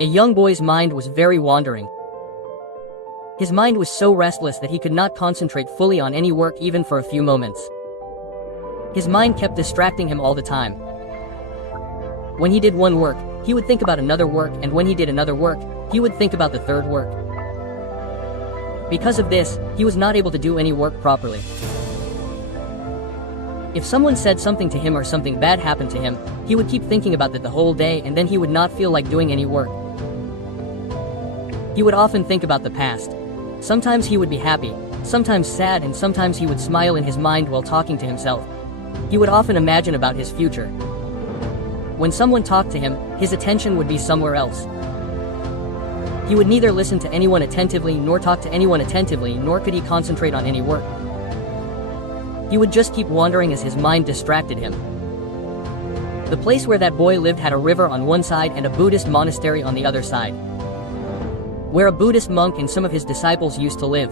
A young boy's mind was very wandering. His mind was so restless that he could not concentrate fully on any work even for a few moments. His mind kept distracting him all the time. When he did one work, he would think about another work, and when he did another work, he would think about the third work. Because of this, he was not able to do any work properly. If someone said something to him or something bad happened to him, he would keep thinking about that the whole day, and then he would not feel like doing any work. He would often think about the past. Sometimes he would be happy, sometimes sad, and sometimes he would smile in his mind while talking to himself. He would often imagine about his future. When someone talked to him, his attention would be somewhere else. He would neither listen to anyone attentively nor talk to anyone attentively, nor could he concentrate on any work. He would just keep wandering as his mind distracted him. The place where that boy lived had a river on one side and a Buddhist monastery on the other side, where a Buddhist monk and some of his disciples used to live.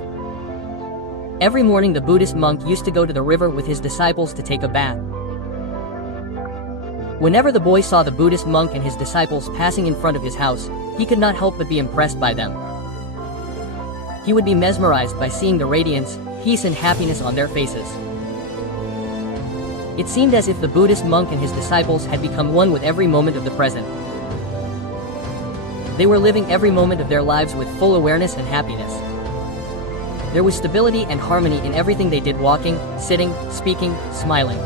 Every morning the Buddhist monk used to go to the river with his disciples to take a bath. Whenever the boy saw the Buddhist monk and his disciples passing in front of his house, he could not help but be impressed by them. He would be mesmerized by seeing the radiance, peace and happiness on their faces. It seemed as if the Buddhist monk and his disciples had become one with every moment of the present. They were living every moment of their lives with full awareness and happiness. There was stability and harmony in everything they did, walking, sitting, speaking, smiling.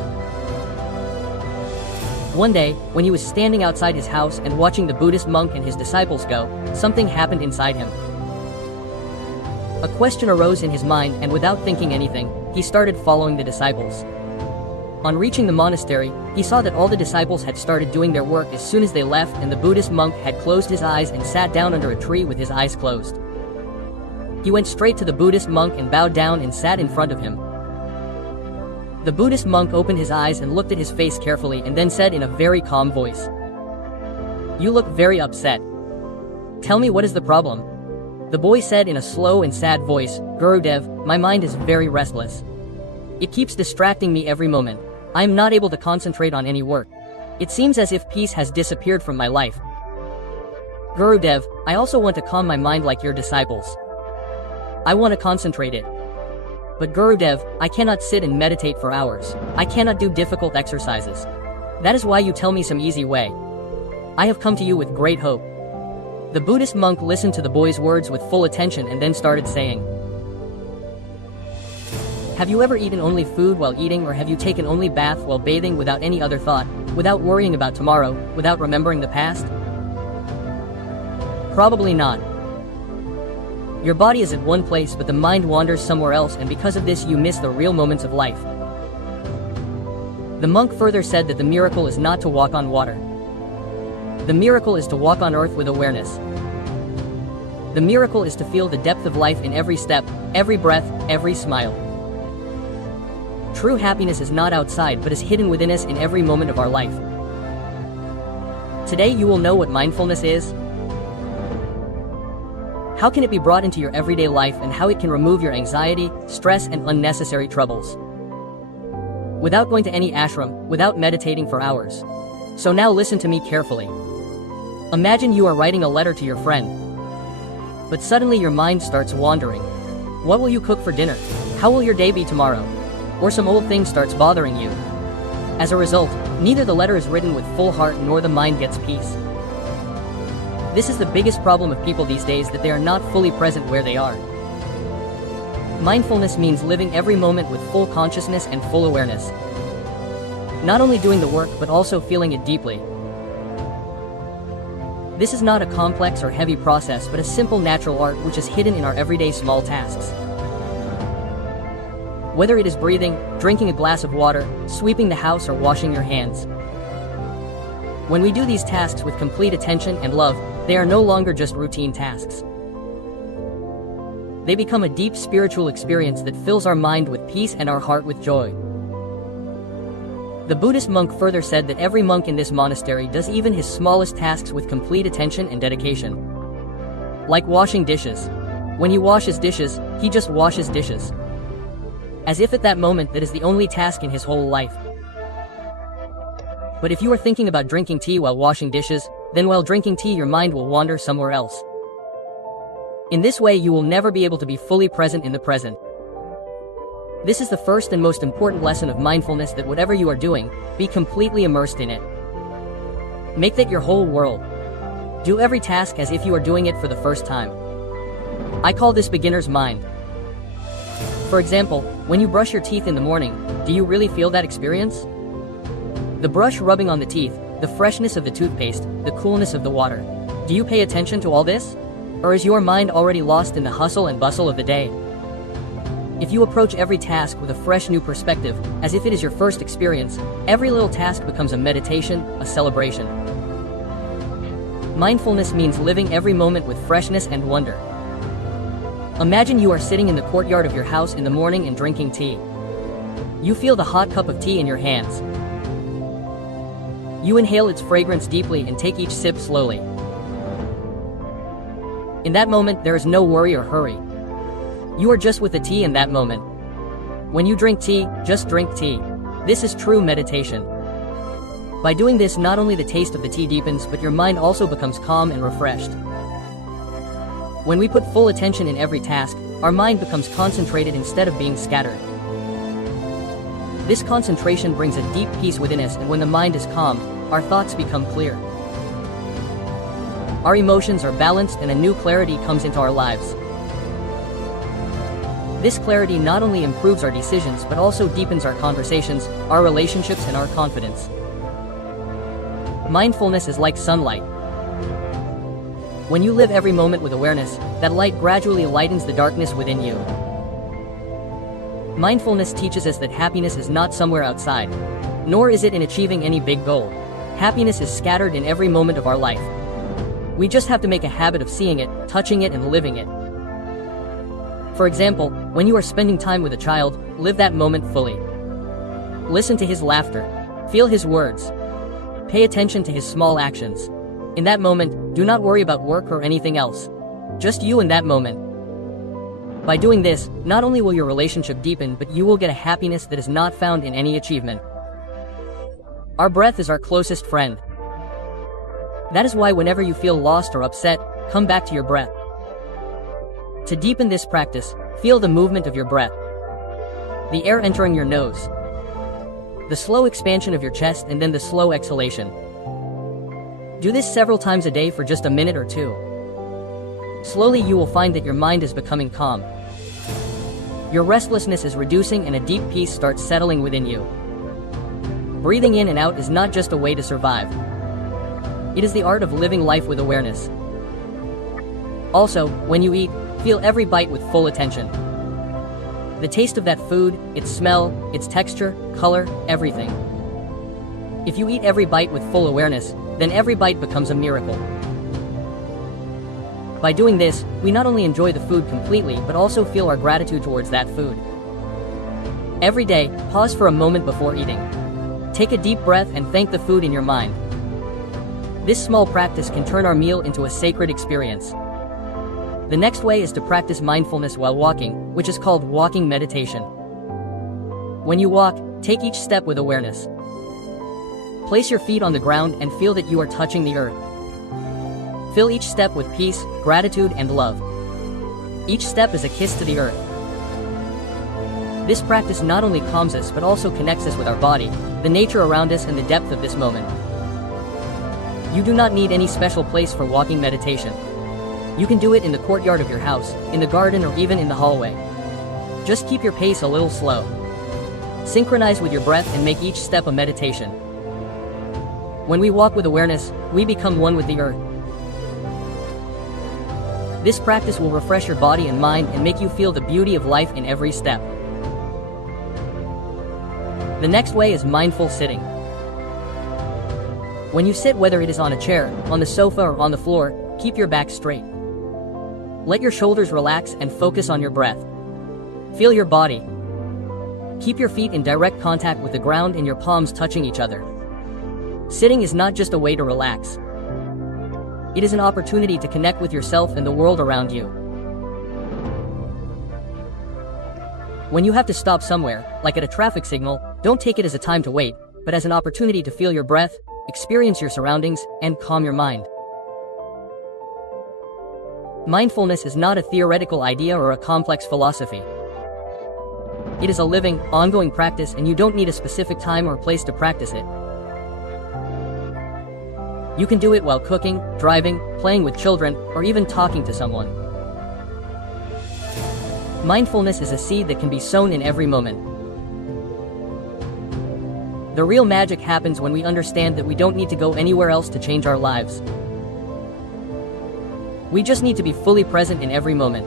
One day, when he was standing outside his house and watching the Buddhist monk and his disciples go, something happened inside him. A question arose in his mind, and without thinking anything, he started following the disciples. On reaching the monastery, he saw that all the disciples had started doing their work as soon as they left, and the Buddhist monk had closed his eyes and sat down under a tree with his eyes closed. He went straight to the Buddhist monk and bowed down and sat in front of him. The Buddhist monk opened his eyes and looked at his face carefully and then said in a very calm voice, "You look very upset. Tell me, what is the problem?" The boy said in a slow and sad voice, "Gurudev, my mind is very restless. It keeps distracting me every moment. I am not able to concentrate on any work. It seems as if peace has disappeared from my life. Gurudev, I also want to calm my mind like your disciples. I want to concentrate it. But Gurudev, I cannot sit and meditate for hours. I cannot do difficult exercises. That is why you tell me some easy way. I have come to you with great hope." The Buddhist monk listened to the boy's words with full attention and then started saying, "Have you ever eaten only food while eating, or have you taken only bath while bathing without any other thought, without worrying about tomorrow, without remembering the past? Probably not. Your body is at one place but the mind wanders somewhere else, and because of this you miss the real moments of life." The monk further said that the miracle is not to walk on water. The miracle is to walk on earth with awareness. The miracle is to feel the depth of life in every step, every breath, every smile. True happiness is not outside but is hidden within us in every moment of our life. Today you will know what mindfulness is, how can it be brought into your everyday life, and how it can remove your anxiety, stress and unnecessary troubles, without going to any ashram, without meditating for hours. So now listen to me carefully. Imagine you are writing a letter to your friend, but suddenly your mind starts wandering. What will you cook for dinner? How will your day be tomorrow? Or some old thing starts bothering you. As a result, neither the letter is written with full heart nor the mind gets peace. This is the biggest problem of people these days, that they are not fully present where they are. Mindfulness means living every moment with full consciousness and full awareness. Not only doing the work but also feeling it deeply. This is not a complex or heavy process but a simple natural art which is hidden in our everyday small tasks. Whether it is breathing, drinking a glass of water, sweeping the house or washing your hands. When we do these tasks with complete attention and love, they are no longer just routine tasks. They become a deep spiritual experience that fills our mind with peace and our heart with joy. The Buddhist monk further said that every monk in this monastery does even his smallest tasks with complete attention and dedication. Like washing dishes. When he washes dishes, he just washes dishes. As if at that moment that is the only task in his whole life. But if you are thinking about drinking tea while washing dishes, then while drinking tea your mind will wander somewhere else. In this way you will never be able to be fully present in the present. This is the first and most important lesson of mindfulness, that whatever you are doing, be completely immersed in it. Make that your whole world. Do every task as if you are doing it for the first time. I call this beginner's mind. For example, when you brush your teeth in the morning, do you really feel that experience? The brush rubbing on the teeth, the freshness of the toothpaste, the coolness of the water. Do you pay attention to all this? Or is your mind already lost in the hustle and bustle of the day? If you approach every task with a fresh new perspective, as if it is your first experience, every little task becomes a meditation, a celebration. Mindfulness means living every moment with freshness and wonder. Imagine you are sitting in the courtyard of your house in the morning and drinking tea. You feel the hot cup of tea in your hands. You inhale its fragrance deeply and take each sip slowly. In that moment, there is no worry or hurry. You are just with the tea in that moment. When you drink tea, just drink tea. This is true meditation. By doing this, not only the taste of the tea deepens, but your mind also becomes calm and refreshed. When we put full attention in every task, our mind becomes concentrated instead of being scattered. This concentration brings a deep peace within us, and when the mind is calm, our thoughts become clear. Our emotions are balanced and a new clarity comes into our lives. This clarity not only improves our decisions but also deepens our conversations, our relationships, and our confidence. Mindfulness is like sunlight. When you live every moment with awareness, that light gradually lightens the darkness within you. Mindfulness teaches us that happiness is not somewhere outside, nor is it in achieving any big goal. Happiness is scattered in every moment of our life. We just have to make a habit of seeing it, touching it, and living it. For example, when you are spending time with a child, live that moment fully. Listen to his laughter. Feel his words. Pay attention to his small actions. In that moment, do not worry about work or anything else. Just you in that moment. By doing this, not only will your relationship deepen, but you will get a happiness that is not found in any achievement. Our breath is our closest friend. That is why whenever you feel lost or upset, come back to your breath. To deepen this practice, feel the movement of your breath. The air entering your nose. The slow expansion of your chest and then the slow exhalation. Do this several times a day for just a minute or two. Slowly you will find that your mind is becoming calm. Your restlessness is reducing and a deep peace starts settling within you. Breathing in and out is not just a way to survive. It is the art of living life with awareness. Also, when you eat, feel every bite with full attention. The taste of that food, its smell, its texture, color, everything. If you eat every bite with full awareness, then every bite becomes a miracle. By doing this, we not only enjoy the food completely but also feel our gratitude towards that food. Every day, pause for a moment before eating. Take a deep breath and thank the food in your mind. This small practice can turn our meal into a sacred experience. The next way is to practice mindfulness while walking, which is called walking meditation. When you walk, take each step with awareness. Place your feet on the ground and feel that you are touching the earth. Fill each step with peace, gratitude, and love. Each step is a kiss to the earth. This practice not only calms us but also connects us with our body, the nature around us, and the depth of this moment. You do not need any special place for walking meditation. You can do it in the courtyard of your house, in the garden, or even in the hallway. Just keep your pace a little slow. Synchronize with your breath and make each step a meditation. When we walk with awareness, we become one with the earth. This practice will refresh your body and mind and make you feel the beauty of life in every step. The next way is mindful sitting. When you sit, whether it is on a chair, on the sofa, or on the floor, keep your back straight. Let your shoulders relax and focus on your breath. Feel your body. Keep your feet in direct contact with the ground and your palms touching each other. Sitting is not just a way to relax. It is an opportunity to connect with yourself and the world around you. When you have to stop somewhere, like at a traffic signal, don't take it as a time to wait, but as an opportunity to feel your breath, experience your surroundings, and calm your mind. Mindfulness is not a theoretical idea or a complex philosophy. It is a living, ongoing practice, and you don't need a specific time or place to practice it. You can do it while cooking, driving, playing with children, or even talking to someone. Mindfulness is a seed that can be sown in every moment. The real magic happens when we understand that we don't need to go anywhere else to change our lives. We just need to be fully present in every moment.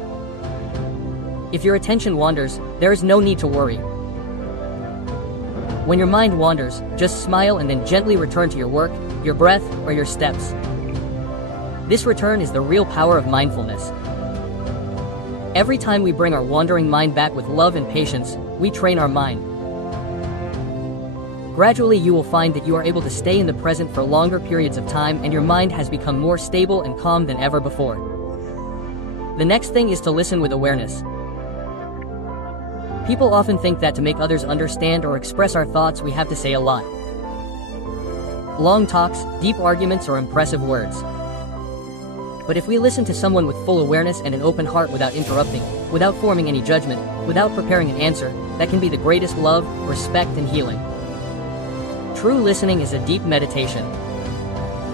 If your attention wanders, there is no need to worry. When your mind wanders, just smile and then gently return to your work, your breath, or your steps. This return is the real power of mindfulness. Every time we bring our wandering mind back with love and patience, we train our mind. Gradually you will find that you are able to stay in the present for longer periods of time, and your mind has become more stable and calm than ever before. The next thing is to listen with awareness. People often think that to make others understand or express our thoughts we have to say a lot. Long talks, deep arguments, or impressive words. But if we listen to someone with full awareness and an open heart without interrupting, without forming any judgment, without preparing an answer, that can be the greatest love, respect, and healing. True listening is a deep meditation.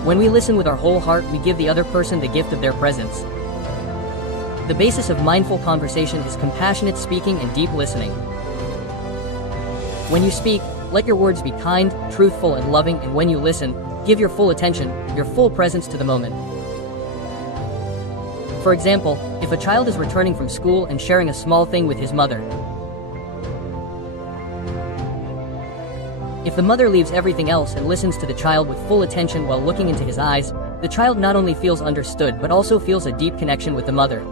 When we listen with our whole heart, we give the other person the gift of their presence. The basis of mindful conversation is compassionate speaking and deep listening. When you speak, let your words be kind, truthful, and loving, and when you listen, give your full attention, your full presence to the moment. For example, if a child is returning from school and sharing a small thing with his mother, if the mother leaves everything else and listens to the child with full attention while looking into his eyes, the child not only feels understood but also feels a deep connection with the mother.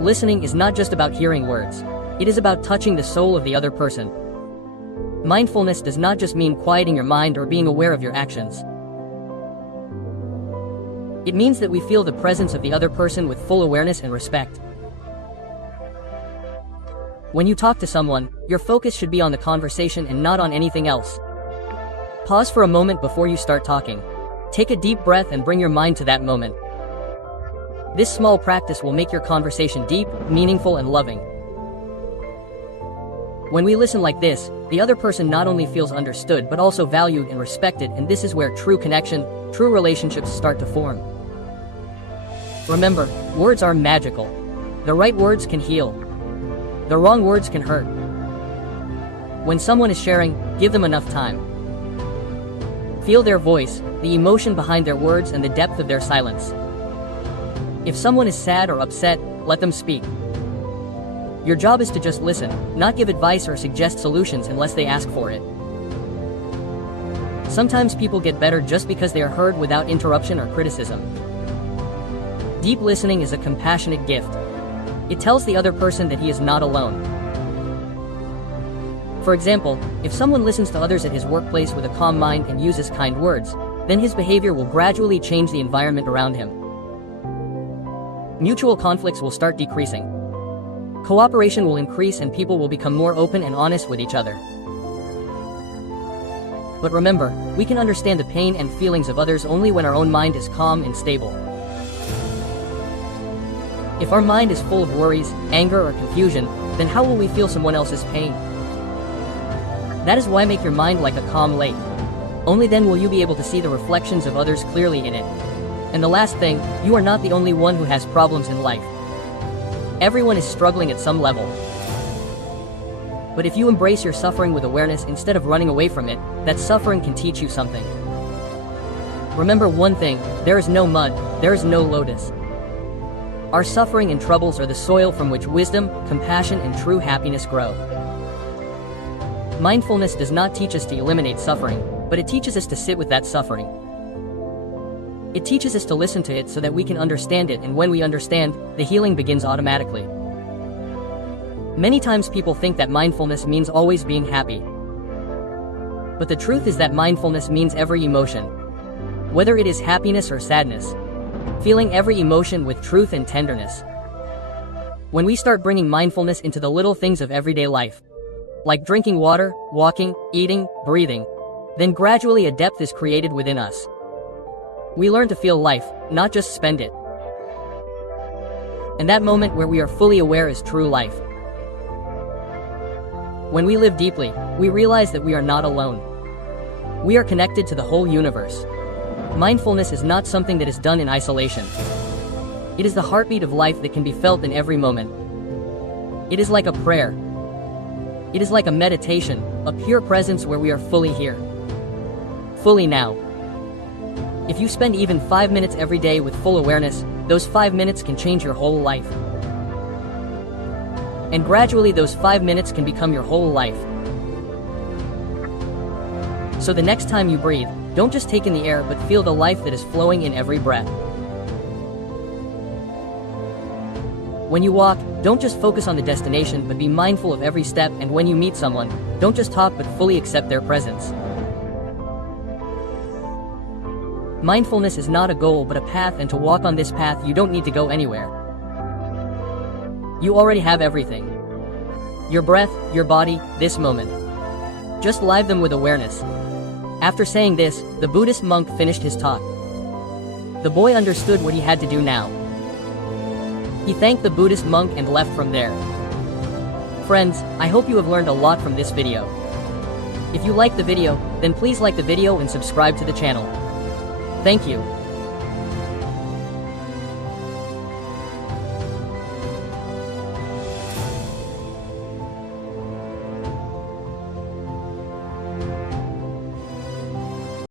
Listening is not just about hearing words. It is about touching the soul of the other person. Mindfulness does not just mean quieting your mind or being aware of your actions. It means that we feel the presence of the other person with full awareness and respect. When you talk to someone, your focus should be on the conversation and not on anything else. Pause for a moment before you start talking. Take a deep breath and bring your mind to that moment. This small practice will make your conversation deep, meaningful, and loving. When we listen like this, the other person not only feels understood but also valued and respected, and this is where true connection, true relationships start to form. Remember, words are magical. The right words can heal. The wrong words can hurt. When someone is sharing, give them enough time. Feel their voice, the emotion behind their words, and the depth of their silence. If someone is sad or upset, let them speak. Your job is to just listen, not give advice or suggest solutions unless they ask for it. Sometimes people get better just because they are heard without interruption or criticism. Deep listening is a compassionate gift. It tells the other person that he is not alone. For example, if someone listens to others at his workplace with a calm mind and uses kind words, then his behavior will gradually change the environment around him. Mutual conflicts will start decreasing. Cooperation will increase and people will become more open and honest with each other. But remember, we can understand the pain and feelings of others only when our own mind is calm and stable. If our mind is full of worries, anger, or confusion, then how will we feel someone else's pain? That is why make your mind like a calm lake. Only then will you be able to see the reflections of others clearly in it. And the last thing, you are not the only one who has problems in life. Everyone is struggling at some level. But if you embrace your suffering with awareness instead of running away from it, that suffering can teach you something. Remember one thing, there is no mud, there is no lotus. Our suffering and troubles are the soil from which wisdom, compassion, and true happiness grow. Mindfulness does not teach us to eliminate suffering, but it teaches us to sit with that suffering. It teaches us to listen to it so that we can understand it, and when we understand, the healing begins automatically. Many times people think that mindfulness means always being happy. But the truth is that mindfulness means every emotion. Whether it is happiness or sadness. Feeling every emotion with truth and tenderness. When we start bringing mindfulness into the little things of everyday life, like drinking water, walking, eating, breathing, Then gradually a depth is created within us. We learn to feel life, not just spend it. And that moment where we are fully aware is true life. When we live deeply, we realize that we are not alone. We are connected to the whole universe. Mindfulness is not something that is done in isolation. It is the heartbeat of life that can be felt in every moment. It is like a prayer. It is like a meditation, a pure presence where we are fully here. Fully now. If you spend even 5 minutes every day with full awareness, those 5 minutes can change your whole life. And gradually those 5 minutes can become your whole life. So the next time you breathe, don't just take in the air but feel the life that is flowing in every breath. When you walk, don't just focus on the destination but be mindful of every step, and when you meet someone, don't just talk but fully accept their presence. Mindfulness is not a goal but a path, and to walk on this path you don't need to go anywhere. You already have everything. Your breath, your body, this moment. Just live them with awareness. After saying this, the Buddhist monk finished his talk. The boy understood what he had to do now. He thanked the Buddhist monk and left from there. Friends, I hope you have learned a lot from this video. If you liked the video, then please like the video and subscribe to the channel. Thank you.